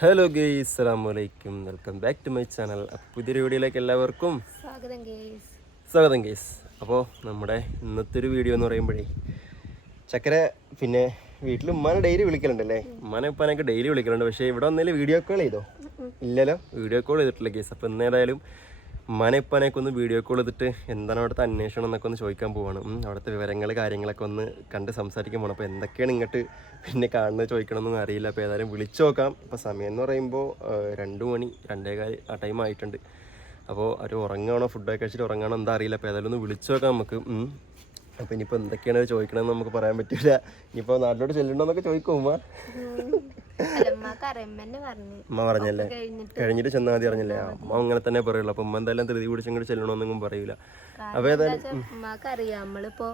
Hello guys അസ്സാം വലൈക്കും welcome back to my channel പുതിയൊരു വീഡിയോയിലേക്ക് എല്ലാവർക്കും സ്വാഗതം ഗേസ് സ്വാഗതം ഗെയ്സ് അപ്പോൾ നമ്മുടെ ഇന്നത്തെ ഒരു വീഡിയോ എന്ന് പറയുമ്പോഴേ ചക്കര പിന്നെ വീട്ടിൽ ഉമ്മാനെ ഡെയിലി വിളിക്കലുണ്ടല്ലേ? ഉമ്മാനെ ഉപ്പാനൊക്കെ ഡെയിലി വിളിക്കലുണ്ട്. പക്ഷേ ഇവിടെ വന്നതിൽ വീഡിയോ കോൾ ചെയ്തോ? ഇല്ലല്ലോ? വീഡിയോ കോൾ ചെയ്തിട്ടില്ല ഗെയ്സ് അപ്പോൾ ഇന്ന് ഏതായാലും ഉമ്മാനെ ഒന്ന് വീഡിയോ കോൾ ചെയ്തിട്ട് എന്താണ് അവിടുത്തെ അന്വേഷണം എന്നൊക്കെ ഒന്ന് ചോദിക്കാൻ പോവാണ്. അവിടുത്തെ വിവരങ്ങൾ കാര്യങ്ങളൊക്കെ ഒന്ന് കണ്ട് സംസാരിക്കാൻ പോകണം അപ്പോൾ എന്തൊക്കെയാണ് ഇങ്ങോട്ട് പിന്നെ കാണുന്നത് ചോദിക്കണമെന്നൊന്നും അറിയില്ല. അപ്പോൾ ഏതായാലും വിളിച്ചു നോക്കാം. ഇപ്പോൾ സമയം എന്ന് പറയുമ്പോൾ രണ്ട് മണി രണ്ടേകാൽ ആ ടൈം ആയിട്ടുണ്ട്. അപ്പോൾ അവർ ഉറങ്ങാണോ ഫുഡൊക്കെ കഴിച്ചിട്ട് ഉറങ്ങാണോ എന്താ അറിയില്ല. അപ്പോൾ ഏതായാലും ഒന്ന് വിളിച്ചു നോക്കാം നമുക്ക്. അപ്പോൾ ഇനിയിപ്പോൾ എന്തൊക്കെയാണ് ചോദിക്കണമെന്ന് നമുക്ക് പറയാൻ പറ്റില്ല ഇനിയിപ്പോൾ നാട്ടിലോട്ട് ചെല്ലണമെന്നൊക്കെ ചോദിക്കും ഉമ്മ പറഞ്ഞല്ലേ? കഴിഞ്ഞിട്ട് ചെന്നാൽ മതി അറിഞ്ഞില്ലേ അമ്മ അങ്ങനെ തന്നെ പറയുള്ളൂ. അപ്പൊ ഉമ്മ എന്തായാലും ധൃതി പിടിച്ചും കൂടി ചെല്ലണമെന്നൊന്നും പറയൂല. അപ്പൊ ഏതായാലും ഉമ്മക്ക് അറിയാം. നമ്മളിപ്പോ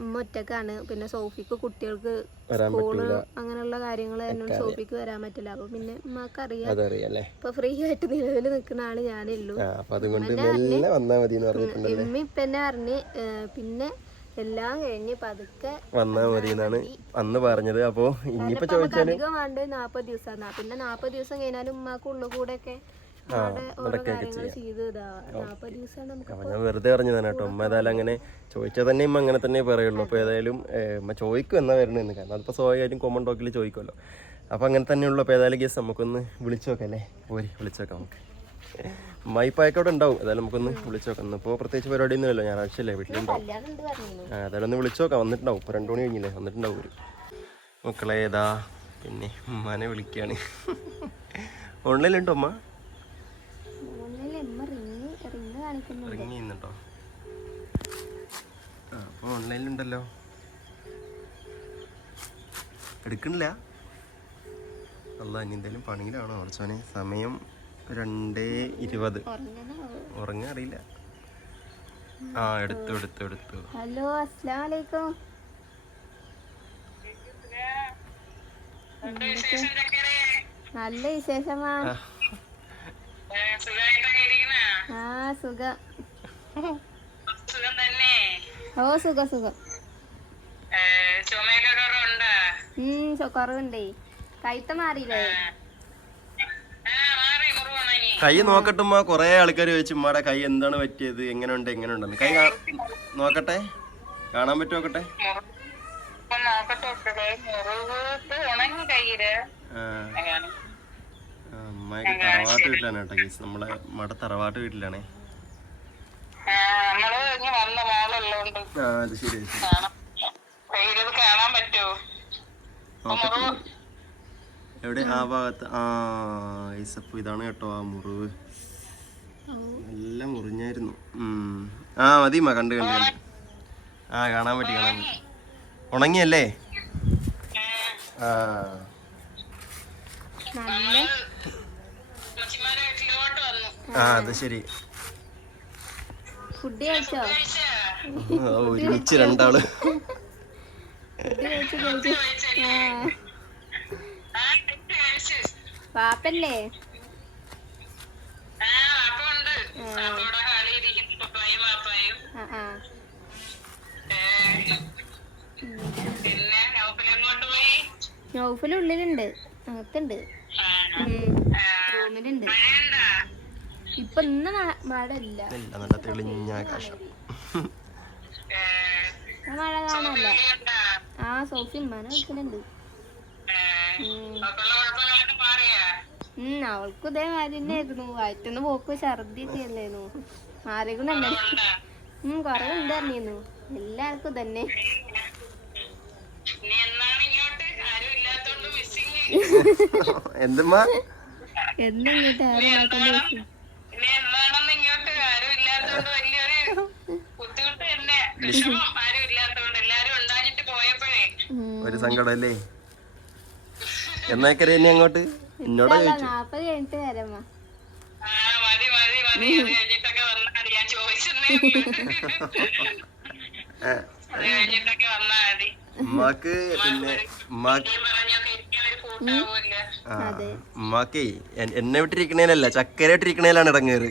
ഉമ്മ ഒറ്റക്കാണ്. പിന്നെ സോഫിക്ക് കുട്ടികൾക്ക് സ്കൂൾ അങ്ങനെയുള്ള കാര്യങ്ങൾ എന്നോട് സോഫിക്ക് വരാൻ പറ്റില്ല. അപ്പൊ പിന്നെ ഉമ്മക്ക് അറിയാം. ഇപ്പൊ ഫ്രീ ആയിട്ട് നിലവിൽ നിൽക്കുന്ന ആൾ ഞാനേ ഉള്ളൂ. ആ അപ്പം അതുകൊണ്ട് മെല്ലെ വന്നാൽ മതി എന്ന് പറഞ്ഞിട്ടുണ്ട് ഇമ്മ ഇപ്പൊ എന്നെ പറഞ്ഞ് പിന്നെ എല്ലാം കഴിഞ്ഞ് പതുക്കെ വന്നാ മതി. എന്നാണ് അന്ന് പറഞ്ഞത്. അപ്പോൾ ഇനിയിപ്പോ ചോദിച്ചാൽ അധികം വേണ്ടത് നാപ്പത് ദിവസം പിന്നെ നാപ്പത് ദിവസം കഴിഞ്ഞാലും ഉമ്മാക്ക് ഉള്ളു കൂടെ ഒക്കെ അപ്പം ഞാൻ വെറുതെ പറഞ്ഞതാണ് കേട്ടോ. ഉമ്മ ഏതായാലും അങ്ങനെ ചോദിച്ചാൽ തന്നെ ഉമ്മ അങ്ങനെ തന്നെ പറയുള്ളൂ. അപ്പോൾ ഏതായാലും ഉമ്മ ചോദിക്കും എന്നാ വരണമെന്ന് കാരണം അതിപ്പോൾ സ്വാഭാവികമായിട്ടും കോമൺ ടോക്കിൽ ചോദിക്കുമല്ലോ അപ്പോൾ അങ്ങനെ തന്നെ അപ്പൊ അപ്പോൾ ഏതായാലും ഗസ് നമുക്കൊന്ന് വിളിച്ചു നോക്കാം അല്ലേ? പോരി വിളിച്ചു നോക്കാം നമുക്ക്. മൈപ്പായക്കോടെ ഉണ്ടാവും. ഏതായാലും നമുക്കൊന്ന് വിളിച്ചു നോക്കാം. ഇപ്പോൾ പ്രത്യേകിച്ച് പരിപാടിയൊന്നും ഇല്ലല്ലോ ഞായറാഴ്ച അല്ലേ വീട്ടിലുണ്ടാവും ഏതായാലും ഒന്ന് വിളിച്ചു നോക്കാം. വന്നിട്ടുണ്ടാവും. ഇപ്പോൾ രണ്ടു മണി കഴിഞ്ഞില്ലേ? വന്നിട്ടുണ്ടാവും ഒരു മക്കളെ ഏതാ? പിന്നെ ഉമ്മാനെ വിളിക്കുകയാണ് ഓൺലൈനിലുണ്ടോ അമ്മ റിങ് ചെയ്യുന്നുണ്ടോ? ആ അപ്പോൾ ഓൺലൈനിലുണ്ടല്ലോ. എടുക്കണില്ല. അല്ല ഇനി എന്തായാലും പണിയിലാണോ കുറച്ചോനെ സമയം രണ്ടേ ഇരുപത്. ഉറങ്ങാൻ അറിയില്ല. ആ എടുത്തു എടുത്തു എടുത്തു. ഹലോ അസ്സലാമലൈക്കും. നല്ല വിശേഷമാ. ആ. സുഖം. ഓ സുഖം സുഖം. ഉം സു- കുറവുണ്ടേ. കൈത്ത മാറിയില്ലേ? കൈ നോക്കട്ടുമ്മ കൊറേ ആൾക്കാർ ചോദിച്ചു ഉമ്മയുടെ കൈ എന്താണ് പറ്റിയത്? എങ്ങനെയുണ്ട്? എങ്ങനെയുണ്ടെന്ന്? കൈ നോക്കട്ടെ. കാണാൻ പറ്റുമോ നോക്കട്ടെ? തറവാട്ട് വീട്ടിലാണ് കേട്ടോ ഗീസ് നമ്മളെ നമ്മുടെ തറവാട്ട് വീട്ടിലാണേ. അത് ശരി കാണാൻ പറ്റുമോ? എവിടെ? ആ ഭാഗത്ത്. ആ ഈസപ്പ് ഇതാണ് കേട്ടോ ആ മുറിവ്. എല്ലാം മുറിഞ്ഞായിരുന്നു. ആ മതി മാ കണ്ട് കണ്ട് കണ്ട്. ആ കാണാൻ പറ്റി കാണാൻ പറ്റി. ഉണങ്ങിയല്ലേ? ആ. നല്ല. ആ അത് ശരി. ഫുഡ് കഴിച്ചോ? ഒരുമിച്ച് രണ്ടാൾ. ഫുഡ് കഴിച്ചു കഴിച്ചു. പോയി? നൗഫൽ ഉള്ളിലുണ്ട്. അകത്തുണ്ട്. റൂമിലുണ്ട്. ഇപ്പൊ ഇന്ന് മഴ ഇല്ല. ഇല്ല നല്ല തെളിഞ്ഞ ആകാശം. മഴ കാണല്ല ആ സോഫി ഉമ്മാനെ വിളിക്കുന്നുണ്ട് ഉം അവൾക്കും ഇതേമാതിരി തന്നെയായിരുന്നു. വയറ്റുന്ന പോക്ക് ഛർദിയൊക്കെ അല്ലായിരുന്നു ഉണ്ടാ? ഉം കുറവുണ്ട് അറിഞ്ഞിരുന്നു എല്ലാവർക്കും തന്നെ എന്തുമ്മാ? എന്തെങ്കിലും ആരും ഒരു സങ്കടം അല്ലേ? എന്നേക്കരെ ഇനി അങ്ങോട്ട്? എന്നോടാ ഉമ്മാക്ക് പിന്നെ ഉമ്മാക്ക് എന്നെ വിട്ടിരിക്കണേലല്ല ചക്കര വിട്ടിരിക്കണേലാണ് ഇടങ്ങേറ്.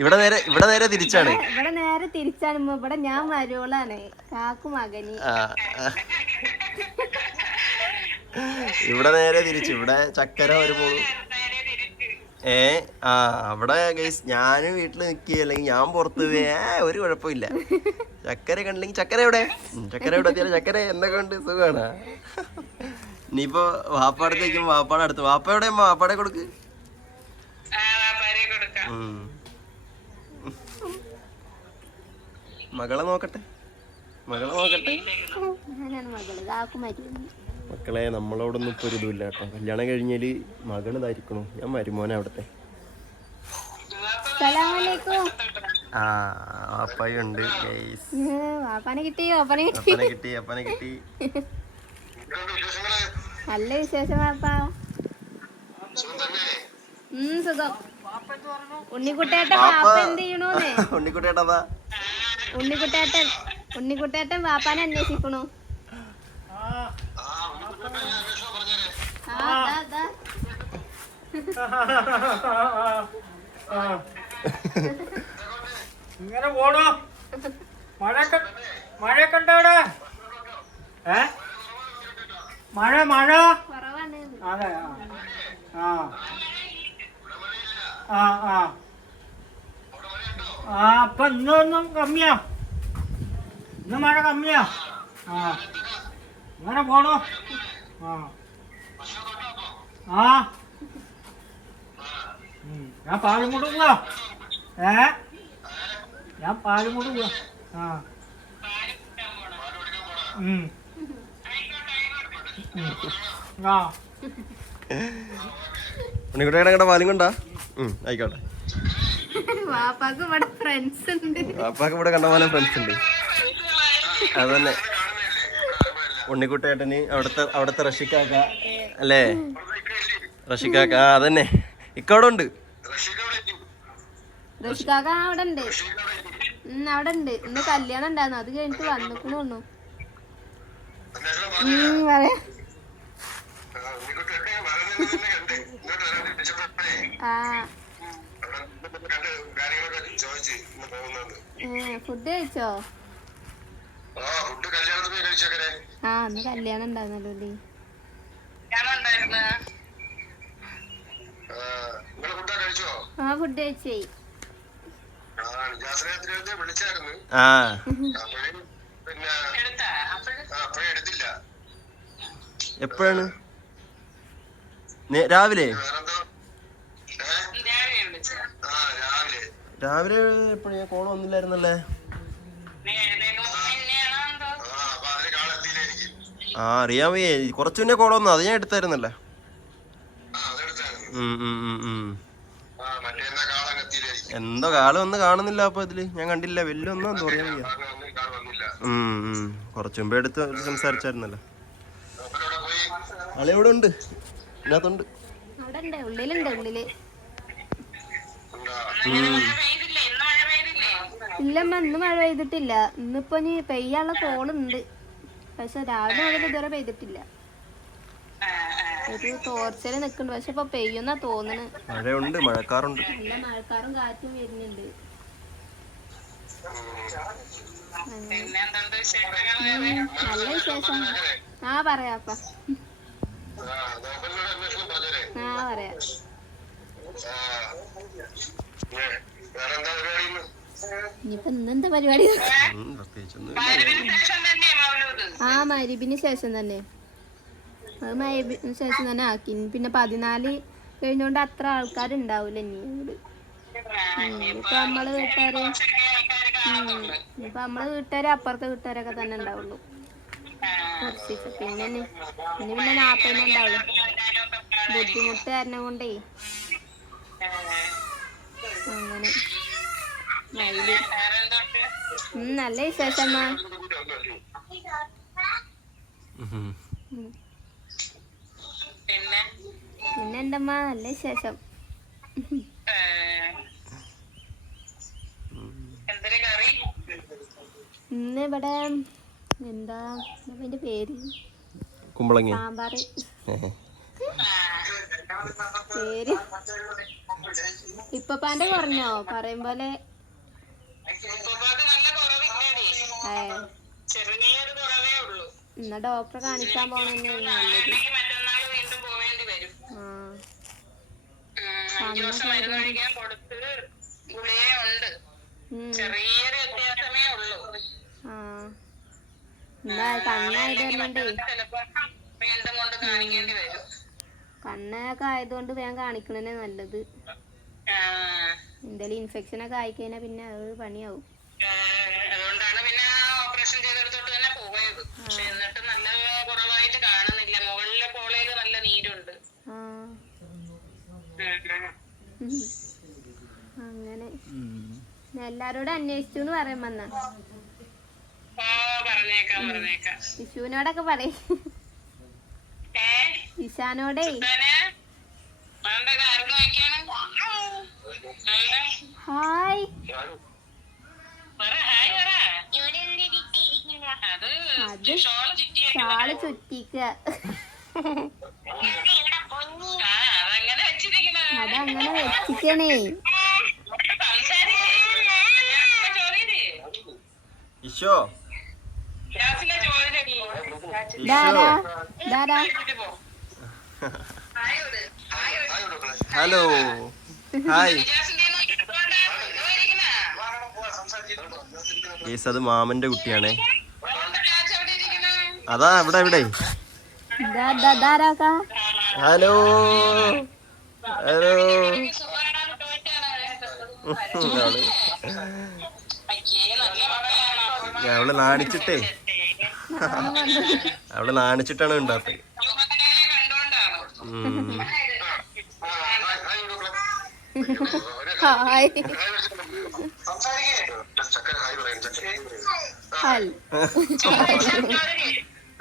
ഇവിടെ നേരെ ഇവിടെ നേരെ തിരിച്ചാണ്. ഇവിടെ നേരെ തിരിച്ചാണ് ഇവിടെ ഞാൻ മരുവളാണ് കാക്കു മകന്. ഇവിടെ നേരെ തിരിച്ചു ഇവിടെ ചക്കര നേരെ ഏ ആ അവിടെ ഗൈസ് ഞാൻ വീട്ടിൽ നിൽക്കുക അല്ലെങ്കിൽ ഞാൻ പുറത്ത് ഏ ഒരു കുഴപ്പമില്ല. ചക്കര കണ്ടില്ലെങ്കിൽ ചക്കര എവിടെ? ചക്കര എവിടെ എത്തിയാലും ചക്കര എന്തൊക്കെ ഉണ്ട് സുഖമാണ് ഇനിയിപ്പോ വാപ്പാടത്തേക്കും വാപ്പാടെ അടുത്ത്. വാപ്പ എവിടെ വാപ്പാടെ കൊടുക്ക്. മകളെ നോക്കട്ടെ. മകളെ നോക്കട്ടെ. മക്കളെ നമ്മളോടൊന്നും ഇപ്പൊ ഒരു ഇതുമില്ല കേട്ടോ. കല്യാണം കഴിഞ്ഞാൽ മകൾ ഇതായിരിക്കണു. ഞാൻ മരുമോനെ അവിടത്തെ. ആ ഉണ്ട് കിട്ടി അപ്പനെ കിട്ടി. അപ്പനെ കിട്ടി നല്ല വിശേഷം വാപ്പാ. ഉം സുഖം. ഉണ്ണിക്കുട്ടേട്ടൻ എന്ത് ചെയ്യണോന്നേ? ഉണ്ണിക്കുട്ടേട്ടൻ ഉണ്ണിക്കുട്ടേട്ടൻ വാപ്പാനെ അന്വേഷിക്കണു. ദാ, ദാ. ഇങ്ങനെ പോണോ മഴയൊക്കെ മഴയൊക്കെ ഉണ്ടോ അവിടെ? ഏ? മഴ മഴ? അതെ ആ. ആ. ആ ആ. അപ്പൊ ഇന്നൊന്നും കമ്മിയാ. ഇന്ന് മഴ കമ്മിയാ. ആ. ഇങ്ങനെ പോണോ? ആ. ഞാൻ പാലും കൊണ്ട് പോവാ ഏ? ഞാൻ പാലും കൊണ്ട് പോവാ ആ. കണ്ട പാലും കൊണ്ടാ? ഉം ആയിക്കോട്ടെ. വാപ്പാക്ക് ഇവിടെ ഫ്രണ്ട്സ് ഉണ്ട്. വാപ്പാക്ക് ഇവിടെ കണ്ടമാനം ഫ്രണ്ട്സ് ഉണ്ട്. അതന്നെ. ഉണ്ണിക്കുട്ടേട്ടന് അവിടുത്തെ അവിടുത്തെ റഷിക്കാക്ക അല്ലേ? റഷിക്കാക്ക ആ അതന്നെ. ഇക്കവിടെ ഉണ്ട് അവിടെ ഉണ്ട്. അവിടെ ഉണ്ട്. ഇന്ന് കല്യാണം ഉണ്ടായിരുന്നു. അത് കഴിഞ്ഞിട്ട് വന്നിക്കണു. ആ. ഫുഡ് കഴിച്ചോ? ആ അന്ന് കല്യാണം ഉണ്ടായിരുന്നല്ലോ അല്ലേ ഞാനുണ്ടായിരുന്നു ആ ഫുഡ് കഴിച്ചേ. വിളിച്ചായിരുന്നു. ആ. എപ്പോഴാണ്? നേ- രാവിലെ? രാവിലെ വിളിച്ച ആ രാവിലെ. രാവിലെ എപ്പോഴും? ഞാൻ കോളം ആ അറിയാൻ വയ്യ കുറച്ചു മുന്നേ കോൾ വന്നു. അത് ഞാൻ എടുത്തായിരുന്നല്ലേ? എന്തോ കാൾ ഒന്നും കാണുന്നില്ല അപ്പൊ ഇതിൽ. ഞാൻ കണ്ടില്ല. വലിയ ഒന്നും എന്തോ പറയാൻ വയ്യ. കുറച്ചു മുമ്പേ എടുത്ത് സംസാരിച്ചായിരുന്നല്ലോ. അളി ഇവിടെ ഉണ്ട്? ഇതിനകത്തുണ്ട്. ഇല്ലമ്മ ഇന്ന് മഴ പെയ്തിട്ടില്ല. ഇന്നിപ്പോ നീ പെയ്യാനുള്ള കോളുണ്ട് പക്ഷെ രാവിലെ മുതൽ ഇതുവരെ പെയ്തിട്ടില്ല. ഒരു തോർച്ചൽ നിക്കുന്നുണ്ട് പക്ഷെ ഇപ്പൊ പെയ്യുന്നാ തോന്നണ്. മഴയുണ്ട് മഴക്കാറുണ്ട്. നല്ല മഴക്കാറും കാറ്റും വരുന്നുണ്ട്. നല്ല വിശേഷം. ആ പറയാപ്പ ആ പറയാ. ഇനിയിപ്പൊ ഇന്നെന്താ പരിപാടി? ആ മരിബിന് ശേഷം തന്നെ. അത് മരിബിന് ശേഷം തന്നെ ആക്കി. പിന്നെ പതിനാല് കഴിഞ്ഞോണ്ട് അത്ര ആൾക്കാരുണ്ടാവൂല ഇനി. ഇപ്പൊ നമ്മൾ വീട്ടുകാര് ഇപ്പൊ നമ്മൾ വീട്ടുകാര് അപ്പുറത്തെ വീട്ടുകാരൊക്കെ തന്നെ ഉണ്ടാവുള്ളൂ. പിന്നെ പിന്നെ നാപ്പതിനുണ്ടാവുള്ളൂ ബുദ്ധിമുട്ട് കാരണം കൊണ്ടേ അങ്ങനെ നല്ല വേറെന്തൊക്കെ ഉം, നല്ല വിശേഷമ്മ. പിന്നെ? എന്തമ്മ? നല്ല വിശേഷം. ഇന്ന് ഇവിടെ എന്താ? എന്റെ പേര്. കുമ്പളങ്ങി. സാമ്പാർ. പേര്. ഇപ്പപ്പാന്റെ കുറഞ്ഞോ? പറയും പോലെ എന്നാ ഡോക്ടറെ കാണിക്കാൻ പോണെന്നെ കണ്ണൊക്കെ ആയതുകൊണ്ട് വേഗം കാണിക്കണേ നല്ലത്. എന്തായാലും ഇൻഫെക്ഷൻ ഒക്കെ ആയിക്കഴിഞ്ഞാ പിന്നെ അത് പണിയാവും. പക്ഷെ എന്നിട്ട് നല്ല കുറവായിട്ട് കാണുന്നില്ല. മുകളിലെ പോളയിൽ നല്ല നീരുണ്ട്. അങ്ങനെ. ഞാൻ എല്ലാരോടും അന്വേഷിച്ചു എന്ന്? വിഷുവിനോടൊക്കെ പറയും. ഏ? ഇഷാനോടേ ഹായ്. അത് ഷോൾ ചുറ്റിക്ക. അതങ്ങനെ വെച്ചിക്കണേ. ഇഷോ ഹലോ. ഹായ്. കേസ് അത് മാമന്റെ കുട്ടിയാണേ. അതാ ഇവിടെ ഇവിടെ. ഹലോ. ഹലോ. അവൾ നാണിച്ചിട്ടേ. അവൾ നാണിച്ചിട്ടാണ് ഉണ്ടാത്തത്. ഹായ്. ഹായ്.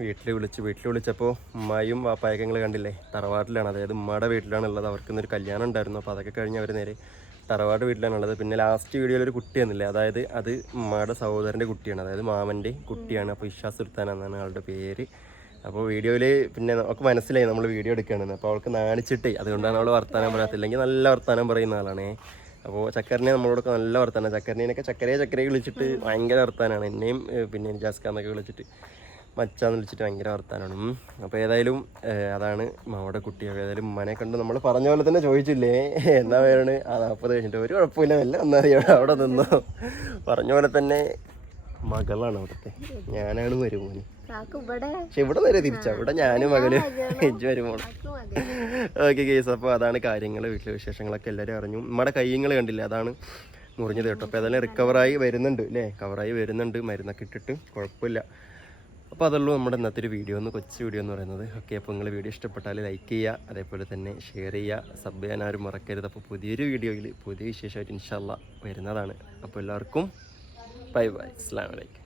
വീട്ടിൽ വിളിച്ച് വീട്ടിൽ വിളിച്ചപ്പോൾ ഉമ്മായും വാപ്പായൊക്കെ ഞങ്ങൾ കണ്ടില്ലേ? തറവാട്ടിലാണ്. അതായത് ഉമ്മയുടെ വീട്ടിലാണ് ഉള്ളത് അവർക്ക് ഇന്നൊരു കല്യാണം ഉണ്ടായിരുന്നു. അപ്പോൾ അതൊക്കെ കഴിഞ്ഞ് അവർ നേരെ തറവാട് വീട്ടിലാണ് ഉള്ളത് പിന്നെ ലാസ്റ്റ് വീഡിയോയിൽ ഒരു കുട്ടി അതായത് അത് ഉമ്മയുടെ സഹോദരന്റെ കുട്ടിയാണ്. അതായത് മാമന്റെ കുട്ടിയാണ്. അപ്പോൾ ഇഷാ സുൽത്താൻ എന്നാണ് ആളുടെ പേര്. അപ്പോൾ വീഡിയോയിൽ പിന്നെ നമുക്ക് മനസ്സിലായി നമ്മൾ വീഡിയോ എടുക്കുകയാണെന്ന് അപ്പോൾ അവൾക്ക് നാണിച്ചിട്ടേ. അതുകൊണ്ടാണ് അവൾ വർത്താനം പറയാത്തില്ലെങ്കിൽ നല്ല വർത്താനം പറയുന്ന ആളാണേ. അപ്പോൾ ചക്കരനെ നമ്മളോടൊക്കെ നല്ല വർത്താനം. ചക്കരനെയൊക്കെ ചക്കരയെ ചക്കരയെ വിളിച്ചിട്ട് ഭയങ്കര വർത്താനാണ്. എന്നെയും പിന്നെ ജാസ്കാന്നൊക്കെ വിളിച്ചിട്ട്. മച്ചാന്ന് വിളിച്ചിട്ട് ഭയങ്കര വർത്താനാണ്. അപ്പോൾ ഏതായാലും അതാണ് മാവുടെ കുട്ടി ഏതായാലും ഉമ്മനെ കണ്ട് നമ്മൾ പറഞ്ഞ പോലെ തന്നെ ചോദിച്ചില്ലേ? എന്നാ പേരാണ്? ആ നാൽപ്പത് കഴിഞ്ഞിട്ട്. ഒരു കുഴപ്പമില്ല. വല്ല ഒന്നറിയോ? അവിടെ നിന്നോ? പറഞ്ഞ പോലെ തന്നെ മകളാണ് അവിടുത്തെ. ഞാനാണ് വരുമോന് പക്ഷെ ഇവിടെ നേരെ തിരിച്ചാ. ഇവിടെ ഞാനും മകന് എനിക്ക് വരുമോ ഓക്കെ കേസ് അപ്പോൾ അതാണ് കാര്യങ്ങൾ വീട്ടിലെ വിശേഷങ്ങളൊക്കെ എല്ലാവരും അറിഞ്ഞു. നമ്മുടെ കയ്യങ്ങൾ കണ്ടില്ല? അതാണ് മുറിഞ്ഞത് കേട്ടോ. അപ്പോൾ അതെല്ലാം റിക്കവറായി വരുന്നുണ്ട് അല്ലേ കവറായി വരുന്നുണ്ട്. മരുന്നൊക്കെ ഇട്ടിട്ട്. കുഴപ്പമില്ല. അപ്പോൾ അതുള്ളൂ നമ്മുടെ ഇന്നത്തെ ഒരു വീഡിയോ ഒന്ന് കൊച്ചു വീഡിയോ എന്ന് പറയുന്നത്. ഓക്കെ അപ്പോൾ നിങ്ങൾ വീഡിയോ ഇഷ്ടപ്പെട്ടാൽ ലൈക്ക് ചെയ്യുക അതേപോലെ തന്നെ ഷെയർ ചെയ്യുക സബ് ചെയ്യാൻ ആരും മറക്കരുത്. അപ്പോൾ പുതിയൊരു വീഡിയോയിൽ പുതിയ വിശേഷമായിട്ട് ഇൻഷാല്ല വരുന്നതാണ്. അപ്പോൾ എല്ലാവർക്കും ബൈ ബൈ അസ്സാം വലൈക്കും